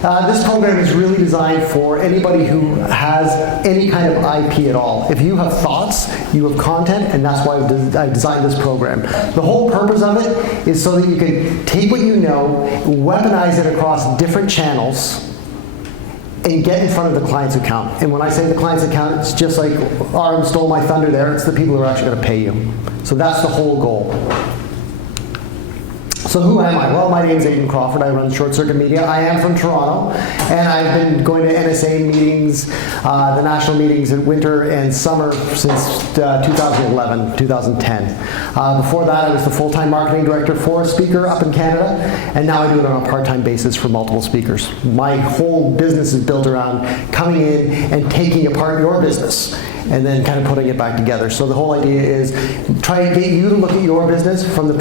This program is really designed for anybody who has any kind of IP at all. If you have thoughts, you have content, and that's why I designed this program. The whole purpose of it is so that you can take what you know, weaponize it across different channels, and get in front of the client's account. And when I say the client's account, it's just like Arm stole my thunder there. It's the people who are actually going to pay you. So that's the whole goal. So who am I? Well, my name is Aidan Crawford. I run Short Circuit Media. I am from Toronto, and I've been going to NSA meetings, the national meetings in winter and summer since 2011, 2010. Before that, I was the full-time marketing director for a speaker up in Canada, and now I do it on a part-time basis for multiple speakers. My whole business is built around coming in and taking apart your business and then kind of putting it back together. So the whole idea is try to get you to look at your business from the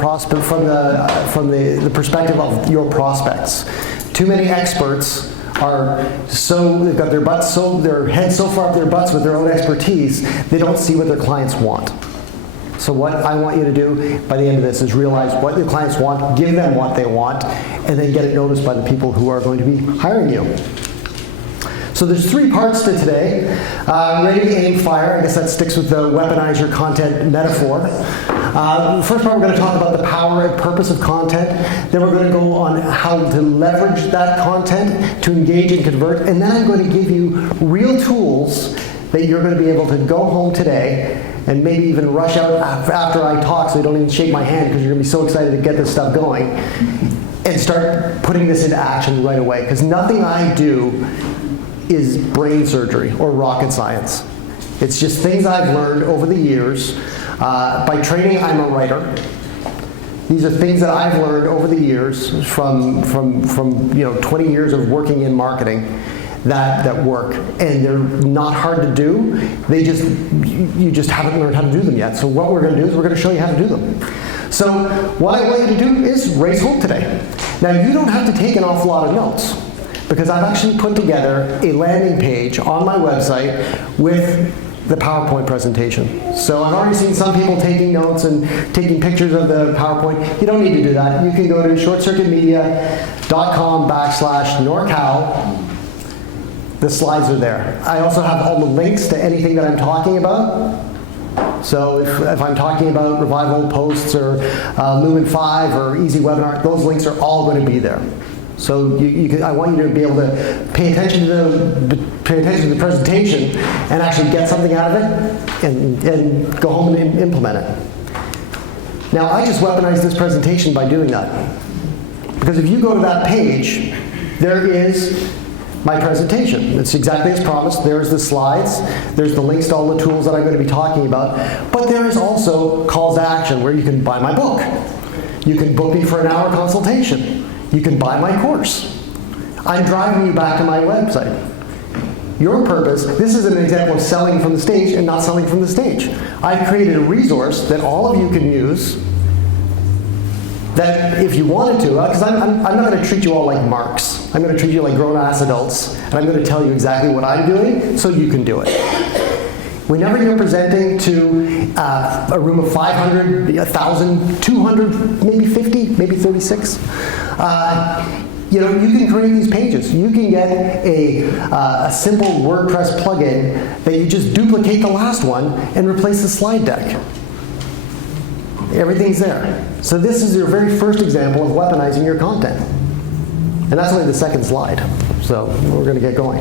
the perspective of your prospects. Too many experts are they've got their heads so far up their butts with their own expertise, they don't see what their clients want. So what I want you to do by the end of this is realize what your clients want, give them what they want, and then get it noticed by the people who are going to be hiring you. So there's 3 parts to today. Ready, aim, fire. I guess that sticks with the weaponize your content metaphor. The first part, we're going to talk about the power and purpose of content. Then we're going to go on how to leverage that content to engage and convert. And then I'm going to give you real tools that you're going to be able to go home today and maybe even rush out after I talk so you don't even shake my hand because you're going to be so excited to get this stuff going and start putting this into action right away. Because nothing I do is brain surgery or rocket science. It's just things I've learned over the years. By training, I'm a writer. These are things that I've learned over the years from 20 years of working in marketing that work, and they're not hard to do. You just haven't learned how to do them yet. So what we're going to do is we're going to show you how to do them. So what I want you to do is race home today. Now you don't have to take an awful lot of notes, because I've actually put together a landing page on my website with the PowerPoint presentation. So I've already seen some people taking notes and taking pictures of the PowerPoint. You don't need to do that. You can go to shortcircuitmedia.com/NorCal. The slides are there. I also have all the links to anything that I'm talking about. So if I'm talking about Revival Posts or Lumen 5 or Easy Webinar, those links are all going to be there. So I want you to be able to pay attention to the presentation and actually get something out of it and go home and implement it. Now, I just weaponized this presentation by doing that. Because if you go to that page, there is my presentation. It's exactly as promised. There's the slides. There's the links to all the tools that I'm going to be talking about. But there is also calls to action where you can buy my book. You can book me for an hour consultation. You can buy my course. I'm driving you back to my website. Your purpose, this is an example of selling from the stage and not selling from the stage. I've created a resource that all of you can use that if you wanted to, because I'm not going to treat you all like marks. I'm going to treat you like grown-ass adults, and I'm going to tell you exactly what I'm doing so you can do it. Whenever you're presenting to a room of 500, 1,000, 200, maybe 50, maybe 36, you can create these pages. You can get a simple WordPress plugin that you just duplicate the last one and replace the slide deck. Everything's there. So this is your very first example of weaponizing your content. And that's only the second slide. So we're going to get going.